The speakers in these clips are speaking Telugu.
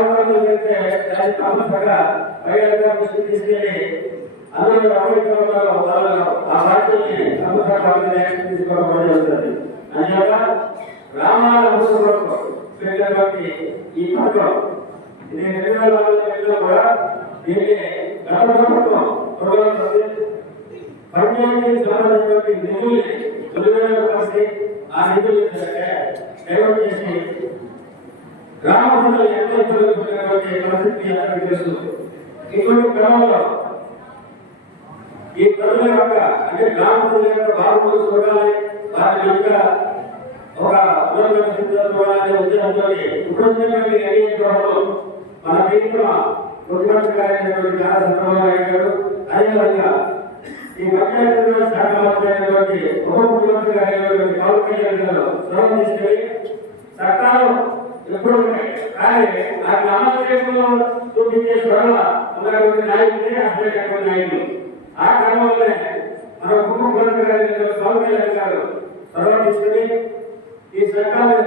రక్షిస్తుంది ఒకవేళ ఏదైనా అవకాశం చేస్తే దాన్ని తప్పనిసరిగా అమెరికాలో వాళ్ళు ఆ పార్టీని తప్పనిసరిగా తీసుకోవడం జరుగుతుంది. అందువల్ల గ్రామాల అభివృద్ధి కొరకు ఈ పథకం ఇది రెండు వేల నాలుగులో కూడా దీనికి గత ప్రభుత్వం ప్రోగ్రామ్స్ సంబంధించినటువంటి నిధుల్ని దుర్వినియోగం చేసి ఆ నిధులు డైవర్ట్ చేసి గ్రామ ఎంత ఇబ్బంది ఇటువంటి క్రమంలో ఈ ప్రజల యొక్క అంటే గ్రామ యొక్క చూడాలి వారి యొక్క ఒక చూడాలనే ఉద్దేశంతో మన ముఖ్యమంత్రి గారైనటువంటి చంద్రబాబు గారు అదేవిధంగా ఈ పంచాయతీ శాఖ మంత్రి అయినటువంటి ఉప ముఖ్యమంత్రి గారైనటువంటి పవన్ కళ్యాణ్ గారు తీసుకెళ్ళి చట్టాలు ఎప్పుడు ఉన్నాయి కానీ వాటిని అమలు చేయడంలో చూపించే శ్రమ ఉన్నటువంటి నాయకులే అసలైనటువంటి నాయకులు ఆ క్రమంలోనే మన ఉప ముఖ్యమంత్రి గారైనటువంటి పవన్ కళ్యాణ్ గారు శ్రమం తీసుకుని ఈ చట్టాలను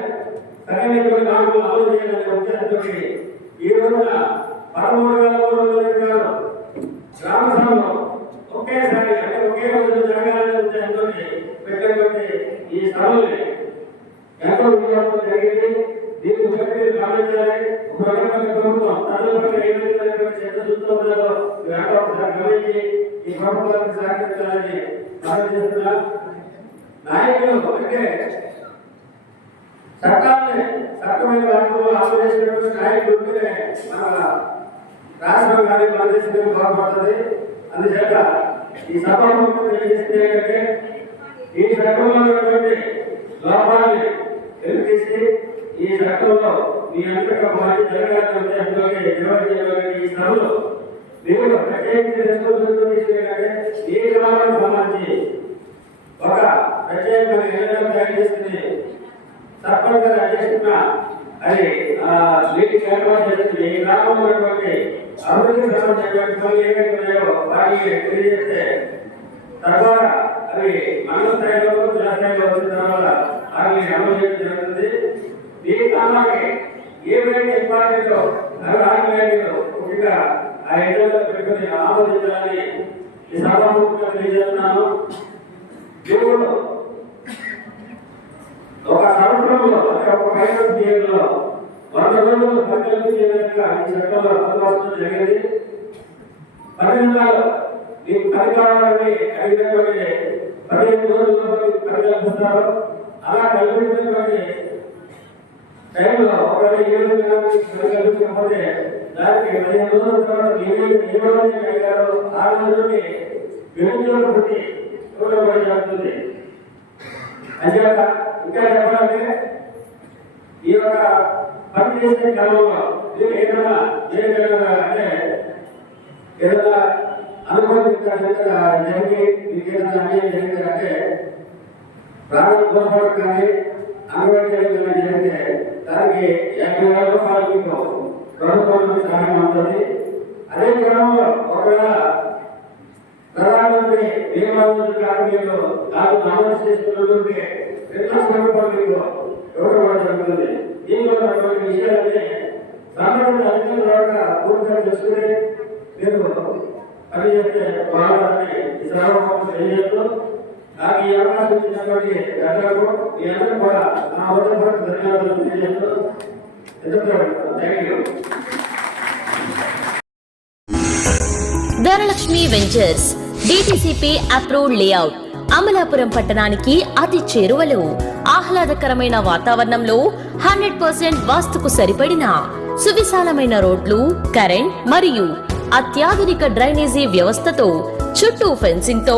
సరైనటువంటి మార్గంలో అమలు చేయాలనే ఉద్దేశంతో ఈ రోజున పదమూడు వేల మూడు వందల ఇరవై ఆరు గ్రామ సభలో ఒకేసారి అంటే ఒకే రోజు జరగాలనే ఉద్దేశంతో పెట్టినటువంటి ఈ సభల్ని ఎంతో విజయవంతం జరిగింది దీనికి ఒకటి గమనించాలి ఒక రకమైన ప్రభుత్వం ప్రజల పట్ల ఏ విధమైనటువంటి శ్రద్ధ చూస్తూ ఉన్నారో మీరు అందరూ ఒకసారి గమనించి ఈ ప్రభుత్వానికి సహకరించాలని మనం చేస్తున్నా నాయకులు అంటే చట్టాన్ని చట్టమైన మార్గంలో అమలు చేసినటువంటి నాయకులు ఉంటేనే మన రాష్ట్రం కానీ మన దేశం బాగుపడుతుంది అందుచేత ఈ సభాముఖం తెలియజేస్తే ఏంటంటే ఈ చట్టంలో ఉన్నటువంటి లోపాన్ని తెలియజేసి ఈ చట్టంలో మీ అంతటా మార్చి జరగాలని ఈ ప్రత్యేకించి రెస్పాన్సిబిలిటీ గ్రామానికి సంబంధించి ఒక ప్రత్యేకమైన నిర్ణయం తయారు చేసుకుని అది మీటింగ్ ఏర్పాటు చేస్తుంది ఈ గ్రామంలో ఉన్నటువంటి అభివృద్ధికి సంబంధించినటువంటి పనులు ఏవైతే ఉన్నాయో వాటిని తెలియజేస్తే తద్వారా అవి స్థాయిలో జిల్లా స్థాయిలో వచ్చిన తర్వాత వాటిని అమలు చేయడం జరుగుతుంది. ఈ గ్రామానికి ఏవైతే ఇంపార్టెంట్ అవి ముఖ్యంగా ఆ ఏరియాలో పెట్టుకుని ఆమోదించాలని ఈ సభాముఖంగా తెలియజేస్తున్నాను. దేవుడు ఒక సంవత్సరంలో ఒక ఫైనాన్స్ ఇయర్లో వంద రోజులు పరికల్పించే విధంగా ఈ చట్టంలో పొందవలసిన జరిగింది. పరికారాన్ని కలిగినటువంటి పదిహేను రోజుల్లో అలా కల్పించినటువంటి టైంలో ఒకవేళ ఏ విధంగా పరికల్పించకపోతే దానికి పదిహేను రోజుల తర్వాత ఏ రోజు కలిగారో ఆ రోజుని విభజించడం బట్టి జరుగుతుంది అంచేత ఇంకా చెప్పాలంటే ఈ యొక్క పని చేసే క్రమంలో మీరు ఏదైనా ఏదైనా అంటే ఏదైనా అనుభవం జరిగి మీకు ఏదైనా అన్యాయం జరిగిందంటే కానీ అనుభవం జరిగితే దానికి యాభై వేల రూపాయలు ప్రభుత్వం సహాయం ఉంటుంది అదే క్రమంలో ఒకవేళ ప్రధానమంత్రి నియమావళి కార్మికులు నాకు నమోదు చేసుకున్నటువంటి రెండు లక్షల మీకు ఇవ్వడం జరుగుతుంది దీనిలో ఉన్నటువంటి విషయాలన్నీ సామాన్య అధికారుల ద్వారా పూర్తిగా చేసుకుని మీరు పని చేస్తే తెలియజేస్తూ నాకు ఈ అవకాశం ఇచ్చినటువంటి పెద్దలకు ఈ అందరూ కూడా నా ఉదయపూర్వక ధన్యవాదాలు తెలియజేస్తూ thank you Dhanalakshmi ventures DTCP approved layout Amalapuram పట్టణానికి అతి చేరువలో. ఆహ్లాదకరమైన వాతావరణంలో హండ్రెడ్ పర్సెంట్ వాస్తుకు సరిపడిన సువిశాలమైన రోడ్లు కరెంట్ మరియు అత్యాధునిక డ్రైనేజీ వ్యవస్థతో చుట్టూ ఫెన్సింగ్తో